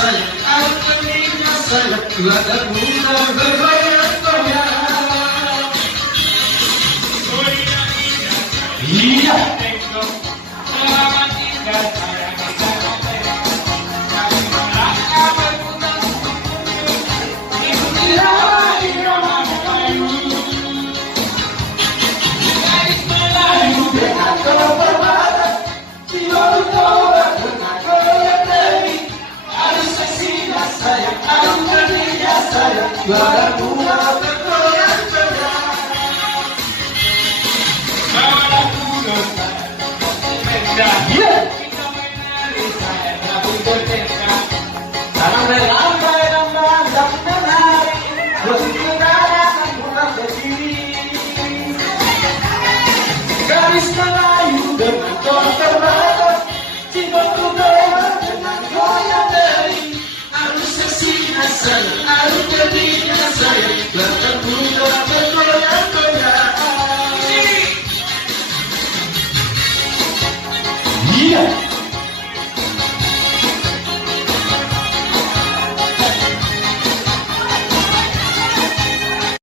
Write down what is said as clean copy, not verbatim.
sayang, air keningnya sayang, lada muda bergoyang-goyang. Iya. Lada bunga bergoyang-goyang. Tanam lambai dan menari, bersaudara dan pulang berdiri. Garis Melayu dengan tong terbatas, Cibatu Bawah dengan goyang dari. Arus sesinya sayang, arus jadinya sayang.